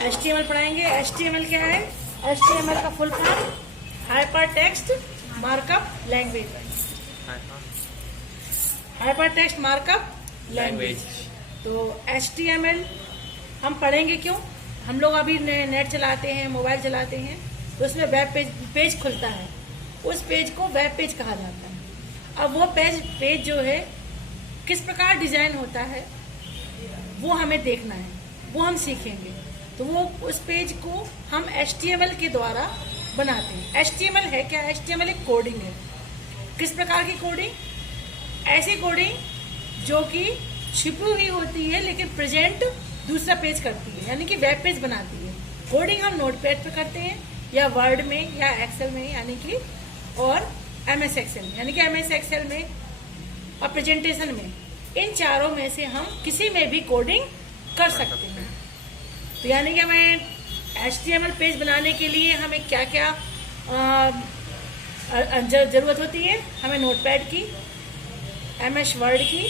HTML पढ़ाएंगे। HTML क्या है? HTML का full form hyper text markup language. Hyper text markup language. तो HTML हम पढ़ेंगे क्यों? हम लोग अभी नेट चलाते हैं, मोबाइल चलाते हैं, तो उसमें वेब पेज खुलता है। उस पेज को वेब पेज कहा जाता है। अब वो पेज जो है किस प्रकार डिजाइन होता है वो हमें देखना है, वो हम सीखेंगे। तो वो उस पेज को हम HTML के द्वारा बनाते हैं। HTML है क्या? HTML एक कोडिंग है। किस प्रकार की कोडिंग? ऐसी कोडिंग जो कि छिपी हुई होती है लेकिन प्रेजेंट दूसरा पेज करती है, यानी कि वेब पेज बनाती है। कोडिंग हम नोटपैड पे करते हैं या वर्ड में या एक्सेल में, यानी कि और MS एक्सेल में, यानी कि MS एक्सेल में और प्रेजेंटेशन में। इन चारों में से हम किसी में भी कोडिंग कर सकते हैं। तो यानी कि हमें HTML पेज बनाने के लिए हमें क्या क्या जरूरत होती है? हमें नोटपैड की, MS वर्ड की,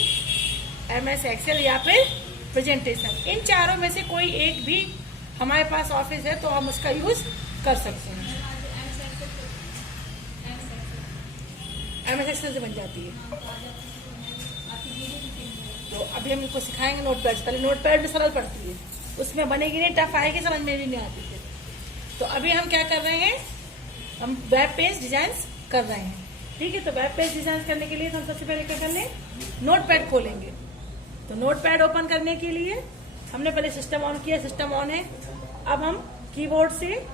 MS एक्सेल या फिर प्रेजेंटेशन। इन चारों में से कोई एक भी हमारे पास ऑफिस है तो हम उसका यूज कर सकते हैं। MS एक्सेल से बन जाती है। तो अभी हम इनको सिखाएंगे नोटपैड से। पहले नोटपैड में सरल पड़ती है, उसमें बनेगी नहीं, टफ आएगी, समझ में भी नहीं आती है। तो अभी हम क्या कर रहे हैं? हम वेब पेज डिजाइन कर रहे हैं। ठीक है, तो वेब पेज डिजाइन करने के लिए तो हम सबसे पहले क्या कर लें? नोटपैड खोलेंगे। तो नोटपैड ओपन करने के लिए हमने पहले सिस्टम ऑन किया, सिस्टम ऑन है। अब हम कीबोर्ड से,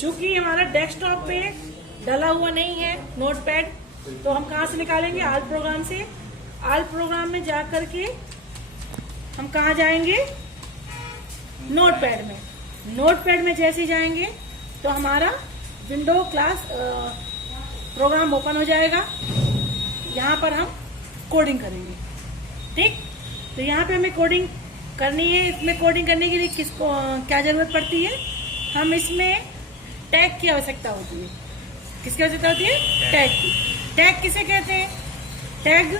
चूंकि हमारा डेस्कटॉप पे डला हुआ नहीं है नोटपैड, तो हम कहाँ से निकालेंगे? आल प्रोग्राम से। आल प्रोग्राम में जा करके हम कहाँ जाएंगे? नोटपैड में। नोटपैड में जैसे जाएंगे तो हमारा विंडो क्लास प्रोग्राम ओपन हो जाएगा। यहाँ पर हम कोडिंग करेंगे। ठीक, तो यहाँ पे हमें कोडिंग करनी है। इसमें कोडिंग करने के लिए किसको क्या जरूरत पड़ती है? हम इसमें टैग की आवश्यकता होती है। किसकी आवश्यकता होती है? टैग की। टैग किसे कहते हैं? टैग,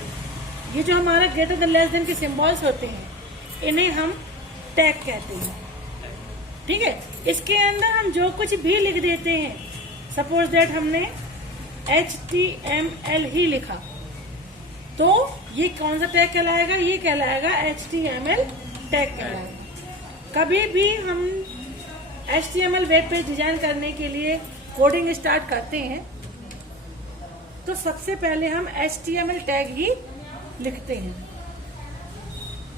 ये जो हमारा ग्रेटर देन लेस देन के सिंबल्स होते हैं, इन्हें हम टैग कहते हैं। ठीक है, इसके अंदर हम जो कुछ भी लिख देते हैं, सपोज दैट हमने HTML ही लिखा, तो ये कौन सा टैग कहलाएगा? ये कहलाएगा HTML टैग कहलाएगा। कभी भी हम HTML वेब पेज डिजाइन करने के लिए कोडिंग स्टार्ट करते हैं तो सबसे पहले हम HTML टैग ही लिखते हैं।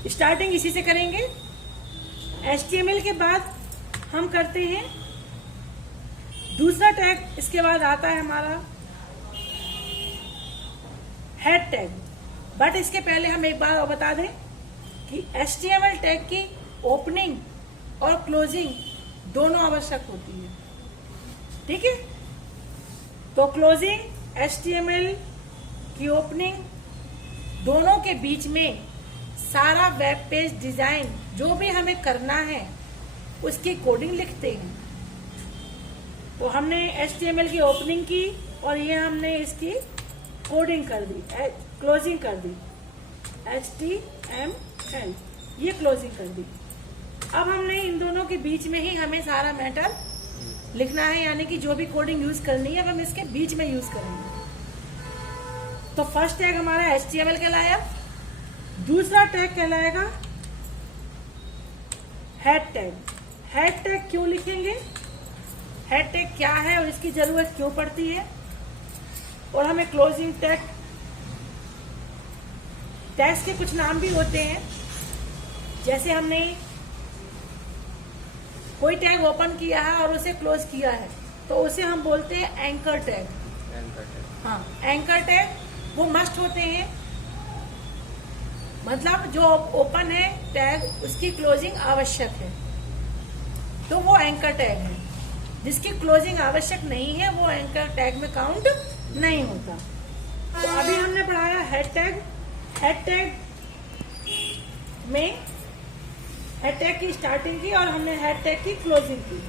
स्टार्टिंग इसी से करेंगे। HTML के बाद हम करते हैं दूसरा टैग। इसके बाद आता है हमारा हेड टैग। बट इसके पहले हम एक बात और बता दें कि HTML टैग की ओपनिंग और क्लोजिंग दोनों आवश्यक होती है। ठीक है, तो क्लोजिंग, HTML की ओपनिंग, दोनों के बीच में सारा वेब पेज डिजाइन जो भी हमें करना है उसकी कोडिंग लिखते हैं। तो हमने HTML की ओपनिंग की और ये हमने इसकी कोडिंग कर दी, क्लोजिंग कर दी। HTML ये क्लोजिंग कर दी। अब हमने इन दोनों के बीच में ही हमें सारा मैटर लिखना है, यानी कि जो भी कोडिंग यूज करनी है अब हम इसके बीच में यूज करेंगे। तो फर्स्ट टैग हमारा HTML कहलाया। दूसरा टैग कहलाएगा हेड टैग। हेड टैग क्यों लिखेंगे? हेड टैग क्या है और इसकी जरूरत क्यों पड़ती है? और हमें क्लोजिंग टैग, टैग्स के कुछ नाम भी होते हैं। जैसे हमने कोई टैग ओपन किया है और उसे क्लोज किया है तो उसे हम बोलते हैं एंकर टैग। हाँ, एंकर टैग वो मस्ट होते हैं, मतलब जो ओपन है टैग उसकी क्लोजिंग आवश्यक है, तो वो एंकर टैग है। जिसकी क्लोजिंग आवश्यक नहीं है वो एंकर टैग में काउंट नहीं होता। तो अभी हमने पढ़ाया हेड टैग। हेड टैग में हेड टैग की स्टार्टिंग की और हमने हेड टैग की क्लोजिंग की।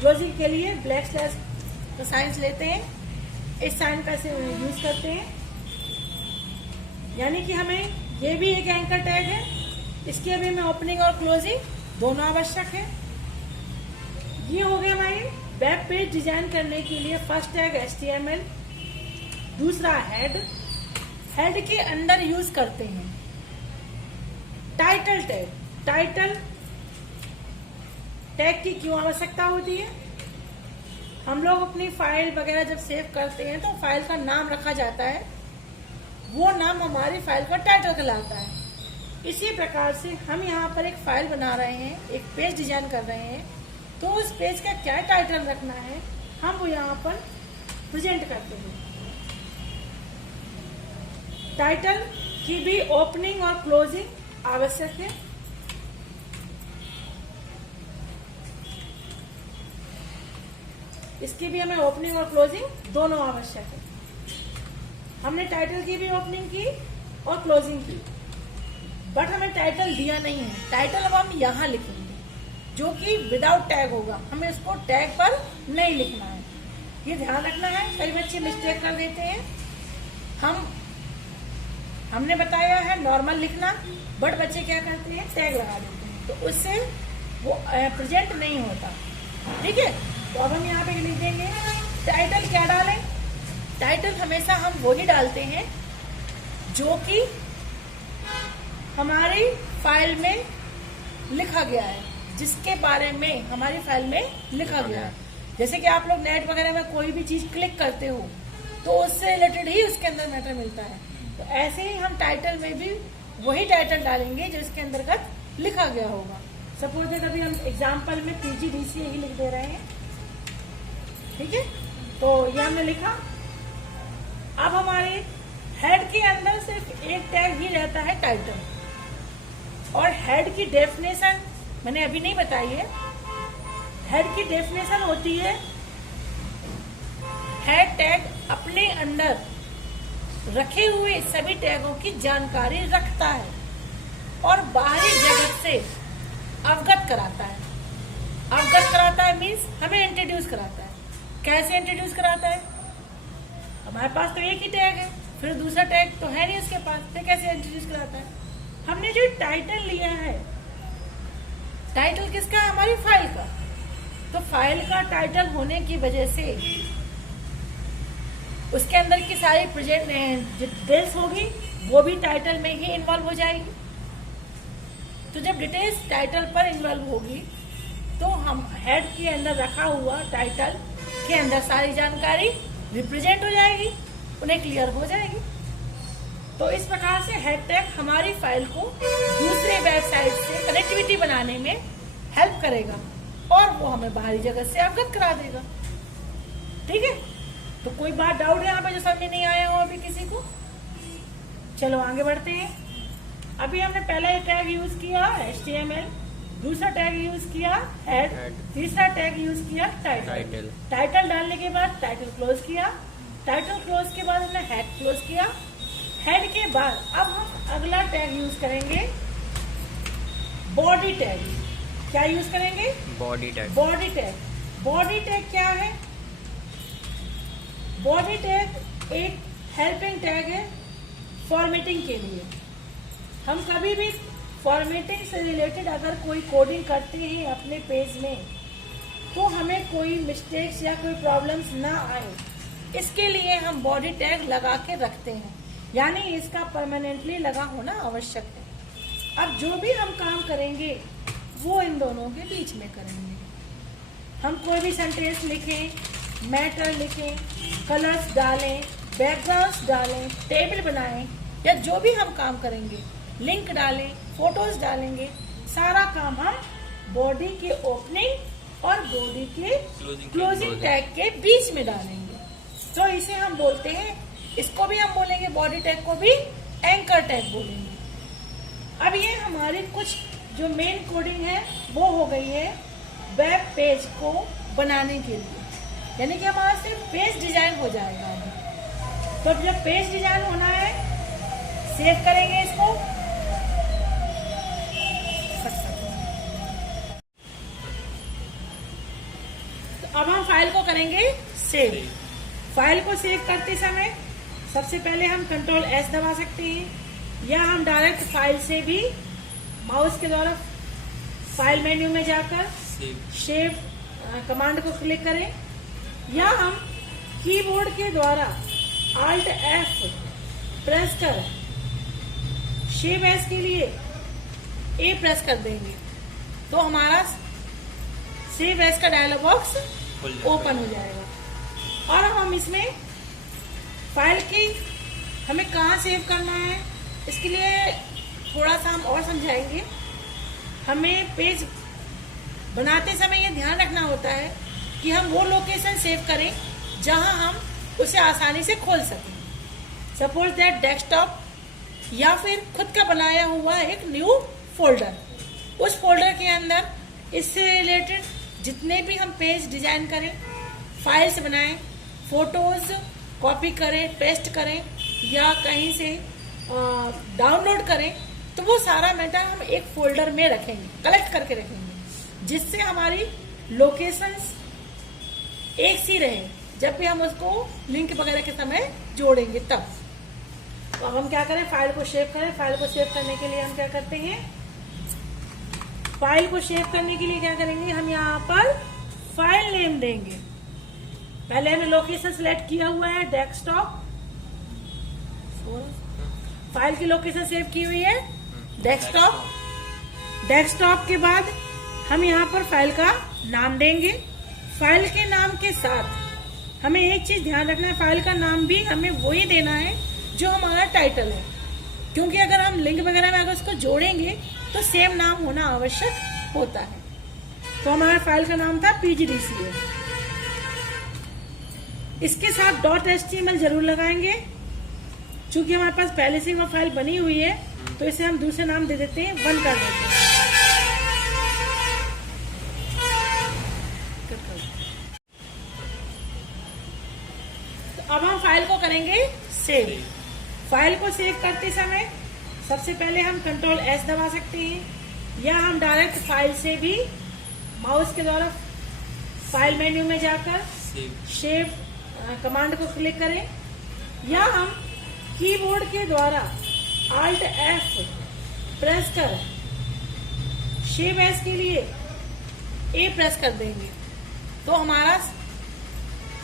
क्लोजिंग के लिए ब्लैक स्लैश का साइन लेते हैं, इस साइन का यूज करते हैं, यानी कि हमें ये भी एक एंकर टैग है इसकी अभी में ओपनिंग और क्लोजिंग दोनों आवश्यक है। ये हो गया हमारी वेब पेज डिजाइन करने के लिए फर्स्ट टैग HTML, दूसरा हेड के अंदर यूज करते हैं टाइटल टैग। टाइटल टैग की क्यों आवश्यकता होती है? हम लोग अपनी फाइल वगैरह जब सेव करते हैं तो फाइल का नाम रखा जाता है, वो नाम हमारी फाइल का टाइटल कहलाता है। इसी प्रकार से हम यहाँ पर एक फाइल बना रहे हैं, एक पेज डिजाइन कर रहे हैं, तो उस पेज का क्या टाइटल रखना है हम वो यहाँ पर प्रेजेंट करते हैं। टाइटल की भी ओपनिंग और क्लोजिंग आवश्यक है। इसकी भी हमें ओपनिंग और क्लोजिंग दोनों आवश्यक है। हमने टाइटल की भी ओपनिंग की और क्लोजिंग की, बट हमें टाइटल दिया नहीं है। टाइटल अब हम यहाँ लिखेंगे जो कि विदाउट टैग होगा, हमें इसको टैग पर नहीं लिखना है। ये ध्यान रखना है, कई बच्चे मिस्टेक कर देते हैं। हमने बताया है नॉर्मल लिखना, बट बच्चे क्या करते हैं टैग लगा देते हैं, तो उससे वो प्रेजेंट नहीं होता। ठीक है, तो अब हम यहाँ पे लिख देंगे टाइटल। क्या डालें? टाइटल हमेशा हम वही डालते हैं जो कि हमारी फाइल में लिखा गया है, जिसके बारे में हमारी फाइल में लिखा गया है। जैसे कि आप लोग नेट वगैरह में कोई भी चीज क्लिक करते हो तो उससे रिलेटेड ही उसके अंदर मैटर मिलता है, तो ऐसे ही हम टाइटल में भी वही टाइटल डालेंगे जो इसके अंतर्गत लिखा गया होगा। सपोज अभी हम एग्जाम्पल में PGDCA ही लिख दे रहे हैं। ठीक है, तो ये हमने लिखा। अब हमारे हेड के अंदर सिर्फ एक टैग ही रहता है टाइटल, और हेड की डेफिनेशन मैंने अभी नहीं बताई है। हेड की डेफिनेशन होती है, हेड टैग अपने अंदर रखे हुए सभी टैगों की जानकारी रखता है और बाहरी जगत से अवगत कराता है। अवगत कराता है मीन्स हमें इंट्रोड्यूस कराता है। कैसे इंट्रोड्यूस कराता है? हमारे पास तो एक ही टैग है, फिर दूसरा टैग तो है नहीं उसके पास, तो कैसे इंट्रोड्यूस कराता है? हमने जो टाइटल लिया है, टाइटल किसका है? हमारी फाइल का। तो फाइल का टाइटल होने की वजह से उसके अंदर की सारी प्रेजेंट डिटेल्स होगी वो भी टाइटल में ही इन्वॉल्व हो जाएगी। तो जब डिटेल्स टाइटल पर इन्वॉल्व होगी तो हम हेड के अंदर रखा हुआ टाइटल के अंदर सारी जानकारी रिप्रेजेंट हो जाएगी, उन्हें क्लियर हो जाएगी। तो इस प्रकार से हेड टैग हमारी फाइल को दूसरे वेबसाइट से कनेक्टिविटी बनाने में हेल्प करेगा और वो हमें बाहरी जगत से अवगत करा देगा। ठीक है, तो कोई बात डाउट यहाँ पे जो समझ नहीं आया हो अभी किसी को? चलो आगे बढ़ते हैं। अभी हमने पहला टैग यूज किया HTML, दूसरा टैग यूज किया हेड, तीसरा टैग यूज किया टाइटल। टाइटल डालने के बाद टाइटल क्लोज किया, टाइटल क्लोज के बाद हमने हेड क्लोज किया। हेड के बाद अब हम अगला टैग यूज करेंगे बॉडी टैग। क्या यूज करेंगे? Body tag. Body tag, body tag क्या है? बॉडी टैग एक हेल्पिंग टैग है फॉर्मेटिंग के लिए। हम कभी भी फॉर्मेटिंग से रिलेटेड अगर कोई कोडिंग करते हैं अपने पेज में तो हमें कोई मिस्टेक्स या कोई प्रॉब्लम्स ना आए, इसके लिए हम बॉडी टैग लगा के रखते हैं, यानी इसका परमानेंटली लगा होना आवश्यक है। अब जो भी हम काम करेंगे वो इन दोनों के बीच में करेंगे। हम कोई भी सेंटेंस लिखें, मैटर लिखें, कलर्स डालें, बैकग्राउंड्स डालें, टेबल बनाएं, या जो भी हम काम करेंगे, लिंक डालें, फोटोज डालेंगे, सारा काम हम बॉडी के ओपनिंग और बॉडी के क्लोजिंग टैग के बीच में डालेंगे। तो इसे हम बोलते हैं, इसको भी हम बोलेंगे बॉडी टैग को भी एंकर टैग बोलेंगे। अब ये हमारी कुछ जो मेन कोडिंग है वो हो गई है वेब पेज को बनाने के लिए, यानी कि हमारा सिर्फ पेज डिजाइन हो जाएगा। तो जब पेज डिजाइन होना है, सेव करेंगे इसको, तो अब हम फाइल को करेंगे सेव। फाइल को सेव करते समय सबसे पहले हम Ctrl+S दबा सकते हैं, या हम डायरेक्ट फाइल से भी माउस के द्वारा फाइल मेन्यू में जाकर सेव कमांड को क्लिक करें, या हम कीबोर्ड के द्वारा Alt F प्रेस कर सेव एज के लिए A प्रेस कर देंगे तो हमारा सेव एज का डायलॉग बॉक्स ओपन हो जाएगा। और हम इसमें फाइल की हमें कहाँ सेव करना है इसके लिए थोड़ा सा हम और समझाएंगे। हमें पेज बनाते समय ये ध्यान रखना होता है कि हम वो लोकेशन सेव करें जहां हम उसे आसानी से खोल सकें। सपोज दैट डेस्कटॉप या फिर खुद का बनाया हुआ एक न्यू फोल्डर, उस फोल्डर के अंदर इससे रिलेटेड जितने भी हम पेज डिजाइन करें, फाइल्स बनाएं, फोटोज कॉपी करें, पेस्ट करें या कहीं से डाउनलोड करें, तो वो सारा मैटर हम एक फोल्डर में रखेंगे, कलेक्ट करके रखेंगे, जिससे हमारी लोकेशंस एक सी रहे जब भी हम उसको लिंक वगैरह के समय जोड़ेंगे तब। तो अब हम क्या करें, फाइल को सेव करें। फाइल को सेव करने के लिए हम क्या करते हैं, फाइल को सेव करने के लिए क्या करेंगे, हम यहाँ पर फाइल नेम देंगे। पहले हमने लोकेशन सिलेक्ट किया हुआ है डेस्कटॉप, फाइल की लोकेशन सेव की हुई है डेस्कटॉप। डेस्कटॉप के बाद हम यहाँ पर फाइल का नाम देंगे। फाइल के नाम के साथ हमें एक चीज ध्यान रखना है, फाइल का नाम भी हमें वही देना है जो हमारा टाइटल है, क्योंकि अगर हम लिंक वगैरह में अगर उसको जोड़ेंगे तो सेम नाम होना आवश्यक होता है। तो हमारा फाइल का नाम था PGDCA। इसके साथ .html जरूर लगाएंगे, चूंकि हमारे पास पहले से वो फाइल बनी हुई है तो इसे हम दूसरे नाम दे देते हैं, 1 कर देते हैं। तो अब हम फाइल को करेंगे सेव। फाइल को सेव करते समय सबसे पहले हम Ctrl S दबा सकते हैं, या हम डायरेक्ट फाइल से भी माउस के द्वारा फाइल मेन्यू में जाकर सेव कमांड को क्लिक करें, या हम कीबोर्ड के द्वारा Alt F प्रेस कर सेव एज के लिए A प्रेस कर देंगे तो हमारा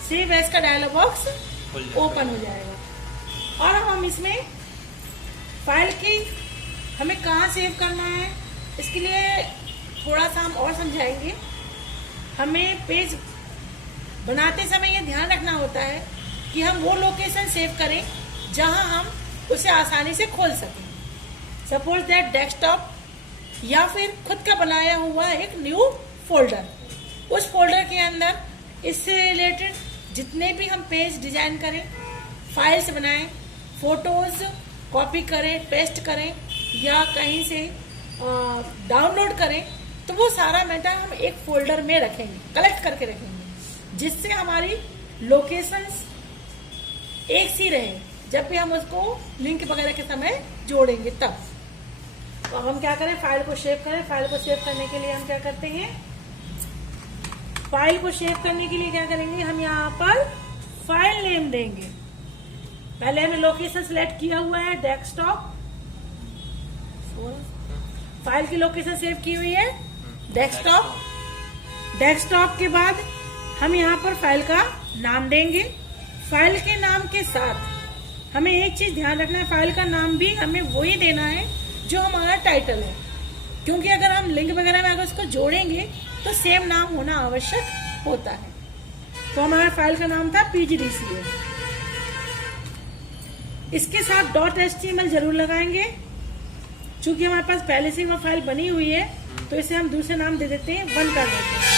सेव एज का डायलॉग बॉक्स ओपन हो जाएगा। और हम इसमें फाइल की हमें कहाँ सेव करना है इसके लिए थोड़ा सा हम और समझाएंगे। हमें पेज बनाते समय ये ध्यान रखना होता है कि हम वो लोकेशन सेव करें जहां हम उसे आसानी से खोल सकें। सपोज दैट डेस्कटॉप या फिर खुद का बनाया हुआ एक न्यू फोल्डर, उस फोल्डर के अंदर इससे रिलेटेड जितने भी हम पेज डिजाइन करें, फाइल्स बनाएं, फोटोज कॉपी करें, पेस्ट करें या कहीं से डाउनलोड करें, तो वो सारा मैटर हम एक फोल्डर में रखेंगे, कलेक्ट करके रखेंगे, जिससे हमारी लोकेशंस एक सी रहे जब भी हम उसको लिंक वगैरह के समय जोड़ेंगे तब। तो अब हम क्या करें, फाइल को सेव करें। फाइल को सेव करने के लिए हम क्या करते हैं, फाइल को सेव करने के लिए क्या करेंगे, हम यहाँ पर फाइल नेम देंगे। पहले हमने लोकेशन सिलेक्ट किया हुआ है डेस्कटॉप, फाइल की लोकेशन सेव की हुई है डेस्कटॉप। डेस्कटॉप के बाद हम यहाँ पर फाइल का नाम देंगे। फाइल के नाम के साथ हमें एक चीज ध्यान रखना है, फाइल का नाम भी हमें वही देना है जो हमारा टाइटल है, क्योंकि अगर हम लिंक वगैरह में अगर उसको जोड़ेंगे तो सेम नाम होना आवश्यक होता है। तो हमारा फाइल का नाम था PGDCA। इसके साथ .html जरूर लगाएंगे, चूंकि हमारे पास पहले से वो फाइल बनी हुई है तो इसे हम दूसरे नाम दे देते हैं, 1 कर देते हैं।